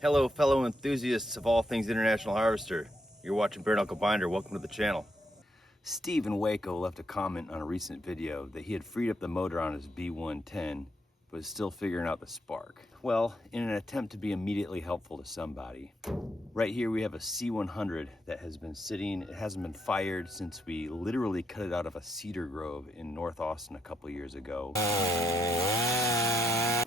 Hello, fellow enthusiasts of all things International Harvester. You're watching Bare Knuckle Binder. Welcome to the channel. Steve in Waco left a comment on a recent video that he had freed up the motor on his B110, but is still figuring out the spark. Well, in an attempt to be immediately helpful to somebody, right here we have a C-100 that has been sitting. It hasn't been fired since we literally cut it out of a cedar grove in North Austin a couple years ago.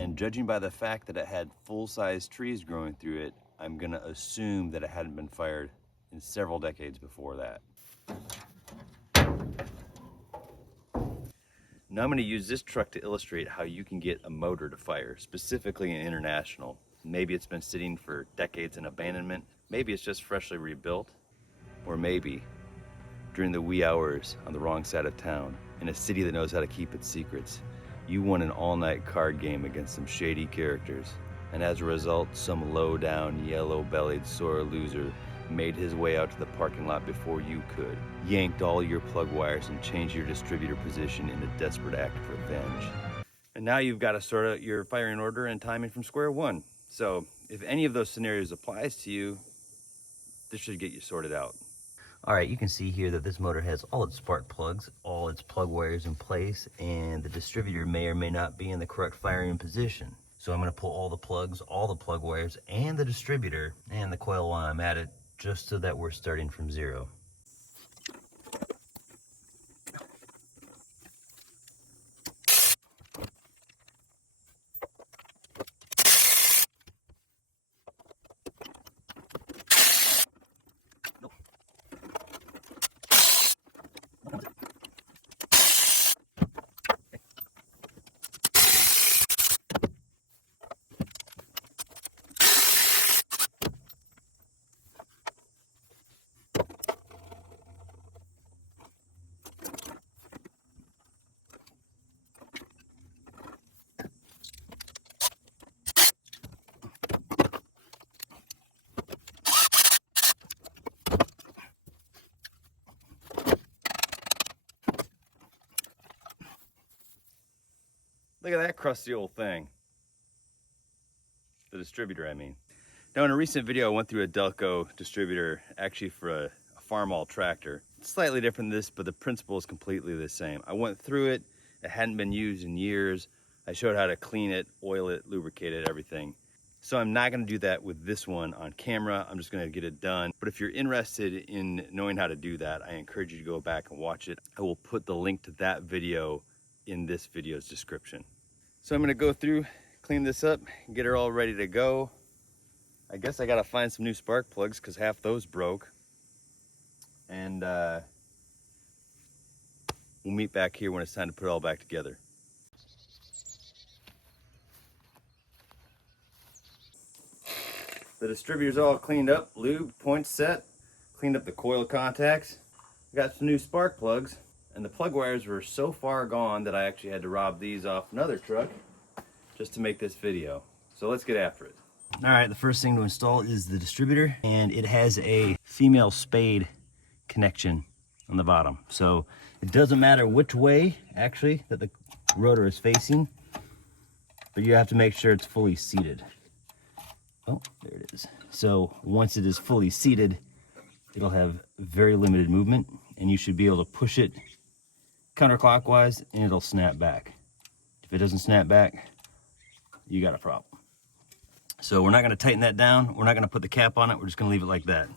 And judging by the fact that it had full-size trees growing through it, I'm gonna assume that it hadn't been fired in several decades before that. Now I'm gonna use this truck to illustrate how you can get a motor to fire, specifically in International. Maybe it's been sitting for decades in abandonment, maybe it's just freshly rebuilt, or maybe during the wee hours on the wrong side of town, in a city that knows how to keep its secrets, you won an all-night card game against some shady characters, and as a result, some low-down, yellow-bellied sore loser made his way out to the parking lot before you could, yanked all your plug wires and changed your distributor position in a desperate act of revenge. And now you've got to sort out your firing order and timing from square one. So if any of those scenarios applies to you, this should get you sorted out. All right, you can see here that this motor has all its spark plugs, all its plug wires in place, and the distributor may or may not be in the correct firing position. So I'm gonna pull all the plugs, all the plug wires, and the distributor, and the coil while I'm at it, just so that we're starting from zero. Look at that crusty old thing. The distributor, I mean. Now in a recent video, I went through a Delco distributor, actually for a farm-all tractor. It's slightly different than this, but the principle is completely the same. I went through it, it hadn't been used in years. I showed how to clean it, oil it, lubricate it, everything. So I'm not gonna do that with this one on camera. I'm just gonna get it done. But if you're interested in knowing how to do that, I encourage you to go back and watch it. I will put the link to that video in this video's description. So I'm gonna go through, clean this up, get her all ready to go. I guess I gotta find some new spark plugs because half those broke. And we'll meet back here when it's time to put it all back together. The distributor's all cleaned up, lube, points set, cleaned up the coil contacts. Got some new spark plugs. And the plug wires were so far gone that I actually had to rob these off another truck just to make this video. So let's get after it. All right, the first thing to install is the distributor, and it has a female spade connection on the bottom. So it doesn't matter which way actually that the rotor is facing, but you have to make sure it's fully seated. Oh, there it is. So once it is fully seated, it'll have very limited movement, and you should be able to push it counterclockwise and it'll snap back. If it doesn't snap back, you got a problem. So we're not going to tighten that down. We're not going to put the cap on it. We're just going to leave it like that.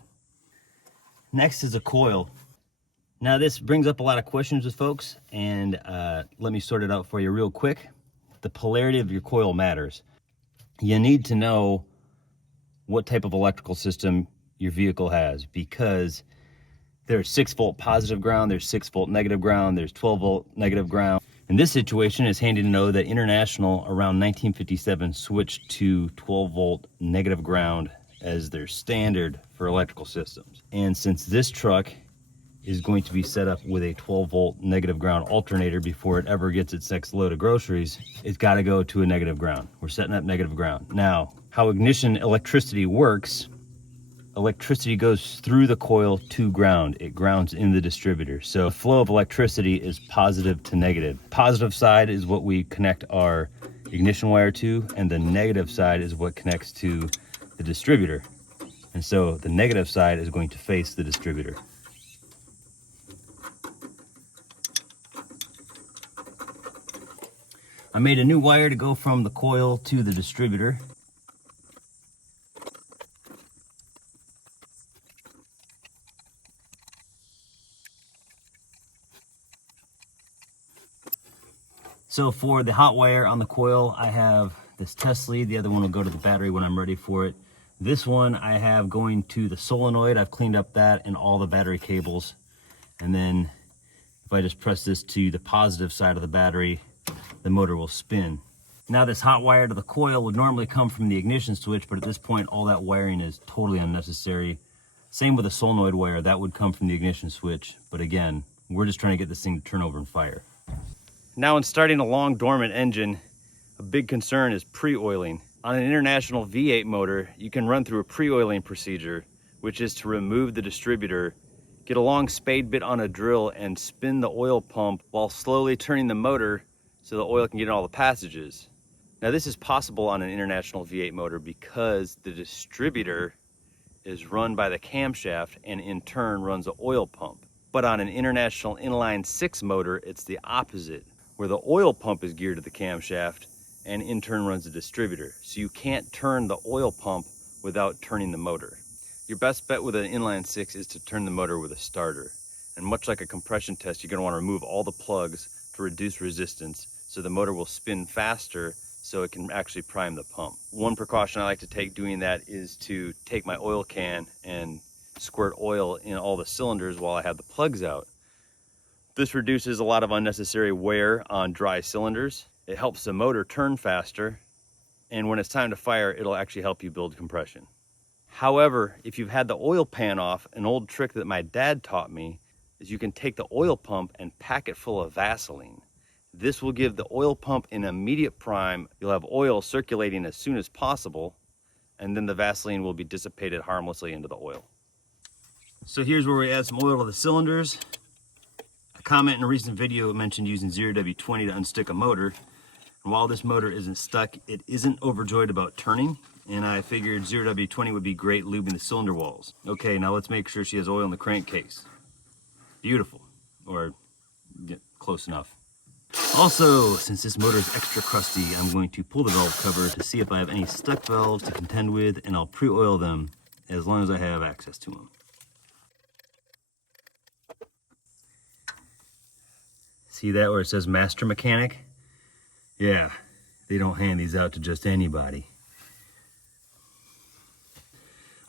Next is a coil. Now this brings up a lot of questions with folks, and let me sort it out for you real quick. The polarity of your coil matters. You need to know what type of electrical system your vehicle has, because there's 6-volt positive ground, there's 6-volt negative ground, there's 12-volt negative ground. In this situation, it's handy to know that International around 1957 switched to 12-volt negative ground as their standard for electrical systems. And since this truck is going to be set up with a 12-volt negative ground alternator before it ever gets its next load of groceries, it's got to go to a negative ground. We're setting up negative ground. Now, how ignition electricity works, electricity goes through the coil to ground. It grounds in the distributor. So the flow of electricity is positive to negative. Positive side is what we connect our ignition wire to, and the negative side is what connects to the distributor. And so the negative side is going to face the distributor. I made a new wire to go from the coil to the distributor. So for the hot wire on the coil, I have this test lead. The other one will go to the battery when I'm ready for it. This one I have going to the solenoid. I've cleaned up that and all the battery cables. And then if I just press this to the positive side of the battery, the motor will spin. Now this hot wire to the coil would normally come from the ignition switch, but at this point all that wiring is totally unnecessary. Same with the solenoid wire, that would come from the ignition switch. But again, we're just trying to get this thing to turn over and fire. Now in starting a long dormant engine, a big concern is pre-oiling. On an international V8 motor, you can run through a pre-oiling procedure, which is to remove the distributor, get a long spade bit on a drill and spin the oil pump while slowly turning the motor so the oil can get in all the passages. Now this is possible on an international V8 motor because the distributor is run by the camshaft and in turn runs the oil pump. But on an international inline 6 motor, it's the opposite, where the oil pump is geared to the camshaft and in turn runs the distributor. So you can't turn the oil pump without turning the motor. Your best bet with an inline 6 is to turn the motor with a starter. And much like a compression test, you're going to want to remove all the plugs to reduce resistance so the motor will spin faster so it can actually prime the pump. One precaution I like to take doing that is to take my oil can and squirt oil in all the cylinders while I have the plugs out. This reduces a lot of unnecessary wear on dry cylinders. It helps the motor turn faster, and when it's time to fire, it'll actually help you build compression. However, if you've had the oil pan off, an old trick that my dad taught me is you can take the oil pump and pack it full of Vaseline. This will give the oil pump an immediate prime. You'll have oil circulating as soon as possible, and then the Vaseline will be dissipated harmlessly into the oil. So here's where we add some oil to the cylinders. A comment in a recent video mentioned using 0W20 to unstick a motor. And while this motor isn't stuck, it isn't overjoyed about turning. And I figured 0W20 would be great lubing the cylinder walls. Okay, now let's make sure she has oil in the crankcase. Beautiful, or yeah, close enough. Also, since this motor is extra crusty, I'm going to pull the valve cover to see if I have any stuck valves to contend with, and I'll pre-oil them as long as I have access to them. See that where it says Master Mechanic? Yeah, they don't hand these out to just anybody.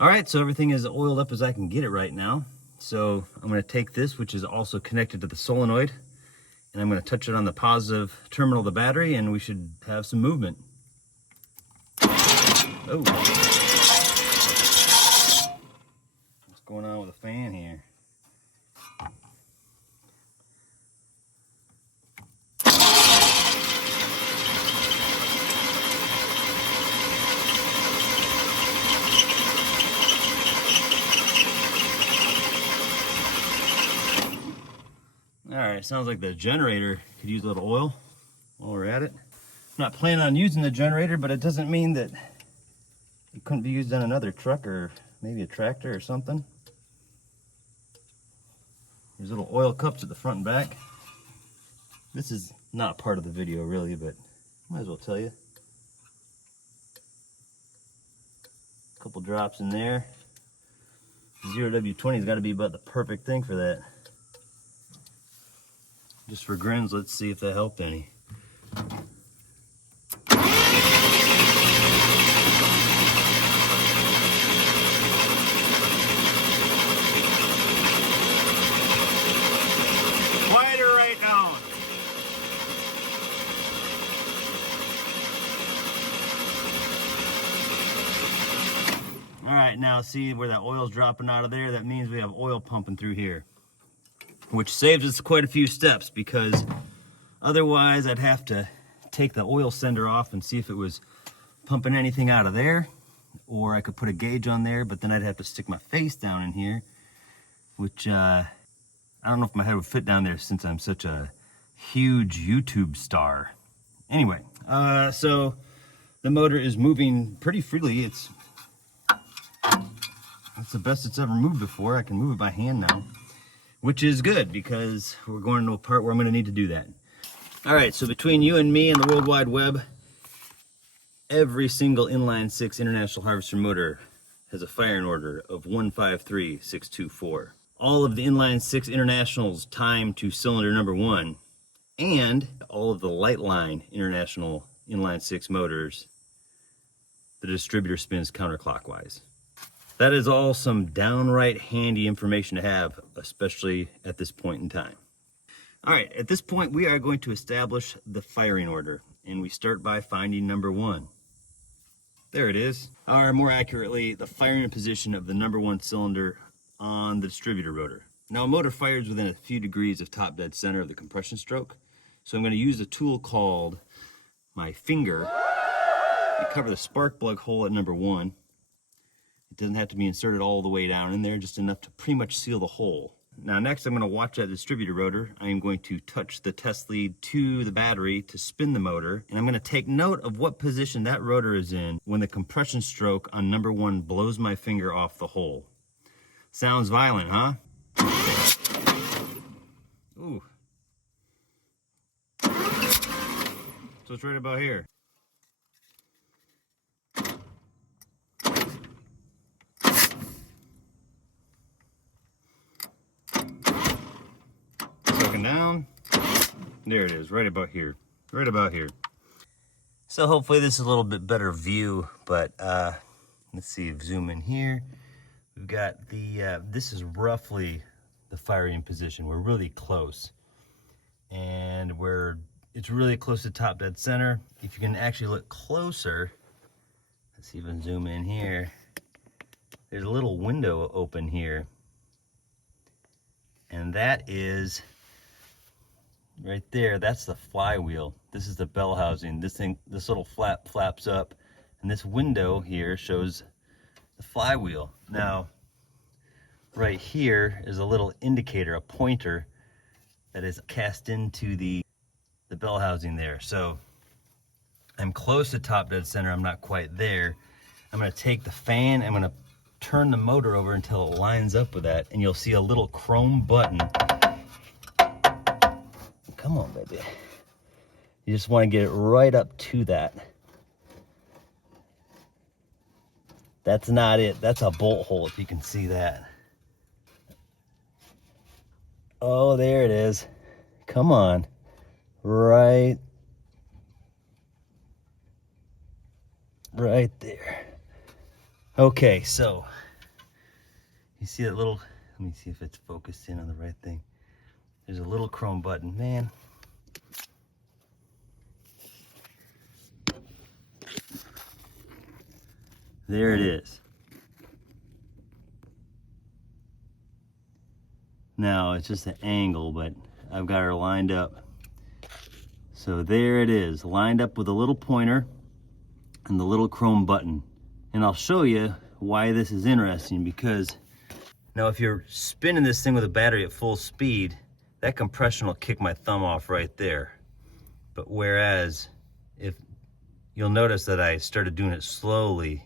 All right, so everything is oiled up as I can get it right now. So I'm going to take this, which is also connected to the solenoid, and I'm going to touch it on the positive terminal of the battery, and we should have some movement. Oh. What's going on with the fan here? Alright, sounds like the generator could use a little oil while we're at it. I'm not planning on using the generator, but it doesn't mean that it couldn't be used on another truck or maybe a tractor or something. There's little oil cups at the front and back. This is not part of the video really, but might as well tell you. A couple drops in there. 0W20 has got to be about the perfect thing for that. Just for grins, let's see if that helped any. Quieter right now. All right, now see where that oil's dropping out of there? That means we have oil pumping through here, which saves us quite a few steps, because otherwise I'd have to take the oil sender off and see if it was pumping anything out of there, or I could put a gauge on there, but then I'd have to stick my face down in here, which I don't know if my head would fit down there since I'm such a huge YouTube star. Anyway, so the motor is moving pretty freely. It's It's the best it's ever moved before. I can move it by hand now, which is good because we're going to a part where I'm going to need to do that. All right, so between you and me and the World Wide Web, every single inline 6 international harvester motor has a firing order of 153624. All of the inline 6 internationals time to cylinder number 1, and all of the light line international inline 6 motors, the distributor spins counterclockwise. That is all some downright handy information to have, especially at this point in time. All right, at this point we are going to establish the firing order, and we start by finding number 1. There it is, or more accurately, the firing position of the number 1 cylinder on the distributor rotor. Now a motor fires within a few degrees of top dead center of the compression stroke, so I'm going to use a tool called my finger to cover the spark plug hole at number 1. It doesn't have to be inserted all the way down in there, just enough to pretty much seal the hole. Now next I'm going to watch that distributor rotor. I am going to touch the test lead to the battery to spin the motor, and I'm going to take note of what position that rotor is in when the compression stroke on number 1 blows my finger off the hole. Sounds violent, huh? Ooh. So it's right about here. Down. There it is, right about here. Right about here. So hopefully this is a little bit better view, but let's see, zoom in here. We've got the, this is roughly the firing position. We're really close. And it's really close to top dead center. If you can actually look closer, let's even zoom in here. There's a little window open here. And that is right there. That's the flywheel. This is the bell housing. This little flap flaps up, and this window here shows the flywheel. Now right here is a little indicator, a pointer that is cast into the bell housing there. So I'm close to top dead center. I'm not quite there. I'm going to take the fan, I'm going to turn the motor over until it lines up with that, and you'll see a little chrome button. Come on, baby. You just want to get it right up to that. That's not it. That's a bolt hole, if you can see that. Oh, there it is. Come on. Right there. Okay, so you see that little, let me see if it's focused in on the right thing. There's a little chrome button, man. There it is. Now it's just an angle, but I've got her lined up. So there it is, lined up with a little pointer and the little chrome button. And I'll show you why this is interesting, because now if you're spinning this thing with a battery at full speed, that compression will kick my thumb off right there. But whereas if you'll notice that I started doing it slowly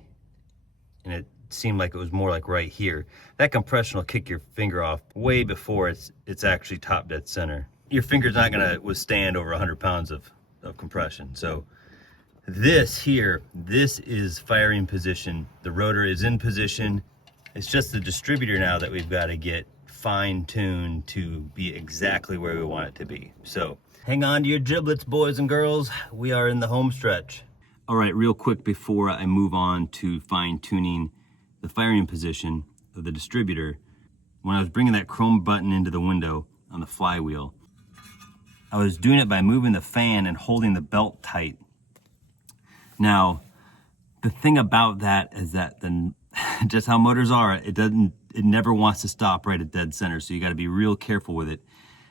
and it seemed like it was more like right here, that compression will kick your finger off way before it's actually top dead center. Your finger's not gonna withstand over 100 pounds of compression. So this here, this is firing position. The rotor is in position. It's just the distributor now that we've got to get fine-tuned to be exactly where we want it to be. So hang on to your giblets, boys and girls. We are in the home stretch. All right, real quick before I move on to fine-tuning the firing position of the distributor, when I was bringing that chrome button into the window on the flywheel, I was doing it by moving the fan and holding the belt tight. Now, the thing about that is that just how motors are, it never wants to stop right at dead center. So you got to be real careful with it.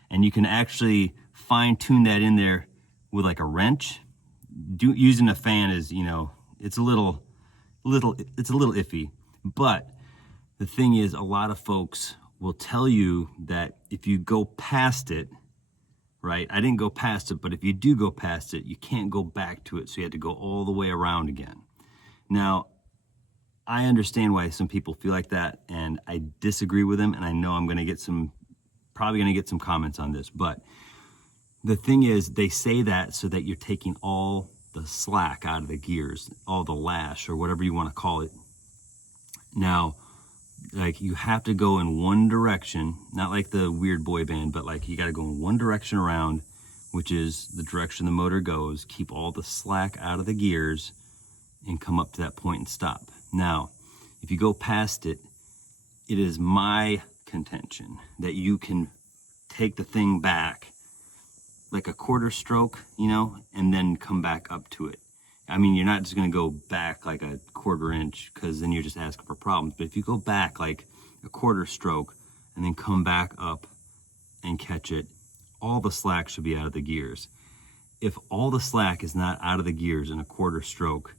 And you can actually fine tune that in there with like a wrench. Using a fan is, you know, it's a little iffy. But the thing is, a lot of folks will tell you that if you go past it, right? I didn't go past it, but if you do go past it, you can't go back to it. So you have to go all the way around again. Now, I understand why some people feel like that, and I disagree with them, and I know I'm gonna get probably gonna get some comments on this, but the thing is, they say that so that you're taking all the slack out of the gears, all the lash, or whatever you want to call it. Now, like, you have to go in one direction, not like the weird boy band, but like you got to go in one direction around, which is the direction the motor goes. Keep all the slack out of the gears and come up to that point and stop. Now, if you go past it, it is my contention that you can take the thing back like a quarter stroke, you know, and then come back up to it. I mean, you're not just going to go back like a quarter inch, because then you're just asking for problems. But if you go back like a quarter stroke and then come back up and catch it, all the slack should be out of the gears. If all the slack is not out of the gears in a quarter stroke,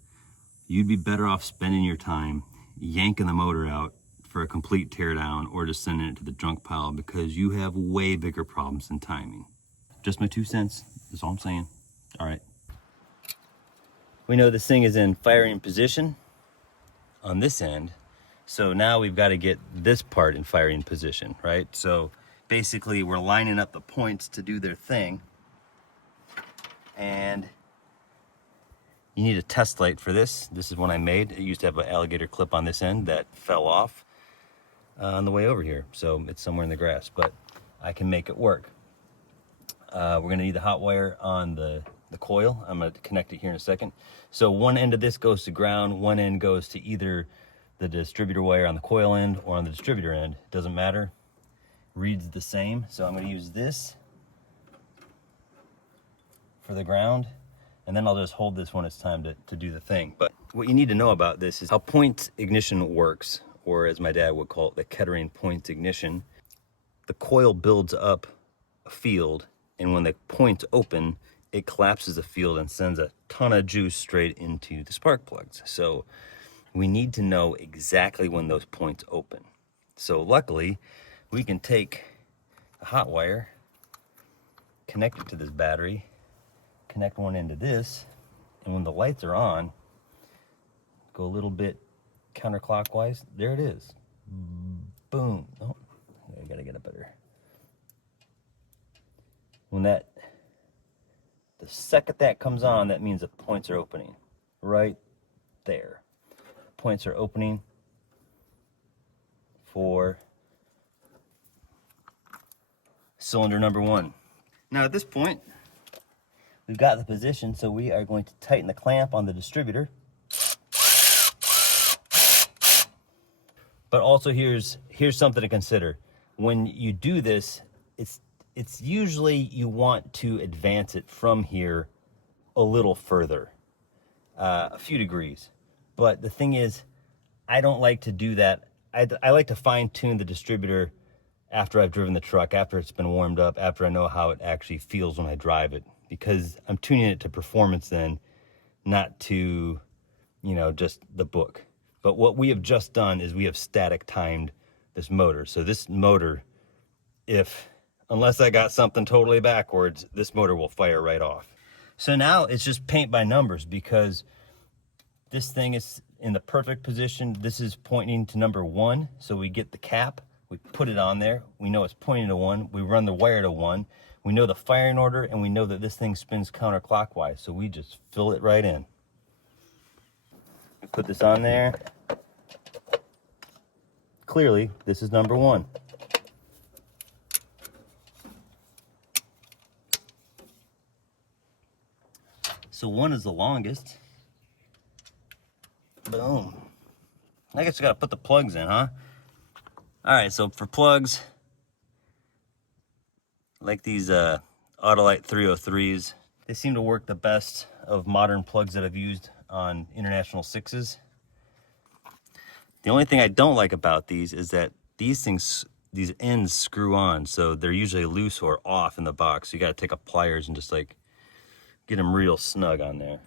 you'd be better off spending your time yanking the motor out for a complete teardown, or just sending it to the junk pile, because you have way bigger problems than timing. Just my 2 cents, that's all I'm saying. All right. We know this thing is in firing position on this end. So now we've got to get this part in firing position, right? So basically we're lining up the points to do their thing. And you need a test light for this. This is one I made. It used to have an alligator clip on this end that fell off on the way over here. So it's somewhere in the grass, but I can make it work. We're going to need the hot wire on the coil. I'm going to connect it here in a second. So one end of this goes to ground, one end goes to either the distributor wire on the coil end or on the distributor end. It doesn't matter. Reads the same. So I'm going to use this for the ground, and then I'll just hold this when it's time to do the thing. But what you need to know about this is how point ignition works, or as my dad would call it, the Kettering point ignition. The coil builds up a field, and when the points open, it collapses the field and sends a ton of juice straight into the spark plugs. So we need to know exactly when those points open. So luckily, we can take a hot wire, connect it to this battery, connect one end to this, and when the lights are on, go a little bit counterclockwise. There it is. Boom. Oh, I gotta get it better. When the second that comes on, that means the points are opening. Right there. Points are opening for cylinder number 1. Now at this point, we've got the position, so we are going to tighten the clamp on the distributor. But also here's something to consider. When you do this, it's usually you want to advance it from here a little further, a few degrees. But the thing is, I don't like to do that. I like to fine tune the distributor after I've driven the truck, after it's been warmed up, after I know how it actually feels when I drive it, because I'm tuning it to performance then, not to, just the book. But what we have just done is we have static timed this motor. So this motor, unless I got something totally backwards, this motor will fire right off. So now it's just paint by numbers, because this thing is in the perfect position. This is pointing to number 1. So we get the cap, we put it on there. We know it's pointing to 1. We run the wire to 1. We know the firing order, and we know that this thing spins counterclockwise. So we just fill it right in. We put this on there. Clearly, this is number 1. So 1 is the longest. Boom. I guess you gotta put the plugs in, huh? All right, so for plugs, like these Autolite 303s, they seem to work the best of modern plugs that I've used on International 6s. The only thing I don't like about these is that these ends screw on, so they're usually loose or off in the box. So you gotta take up pliers and just like get them real snug on there.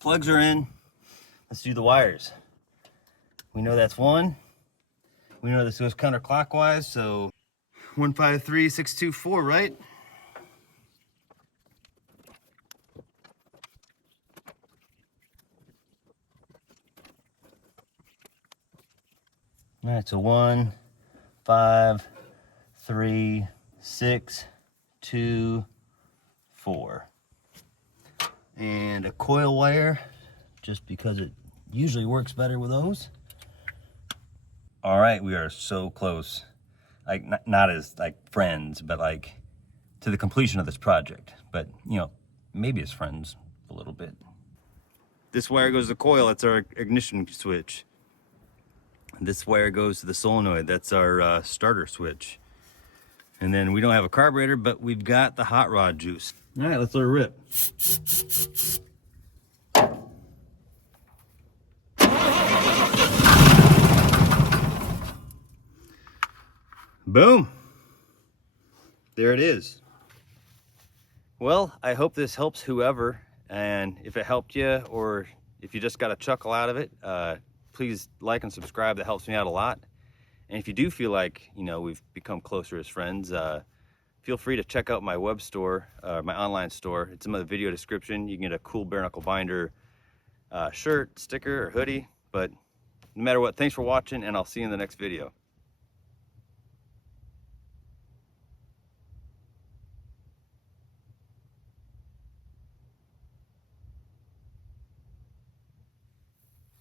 Plugs are in. Let's do the wires. We know that's 1. We know this goes counterclockwise, so 153624, right? All right, so 1, 5, 3, 6, 2, 4. And a coil wire, just because it usually works better with those. All right, we are so close. Like, not as like friends, but like to the completion of this project. But, you know, maybe as friends a little bit. This wire goes to the coil, that's our ignition switch. This wire goes to the solenoid, that's our starter switch. And then we don't have a carburetor, but we've got the hot rod juice. All right, let's let her rip. Boom. There it is. Well, I hope this helps whoever, and if it helped you, or if you just got a chuckle out of it, please like and subscribe. That helps me out a lot. And if you do feel like, you know, we've become closer as friends, feel free to check out my web store, my online store. It's in the video description. You can get a cool bare knuckle binder shirt, sticker, or hoodie. But no matter what, thanks for watching, and I'll see you in the next video.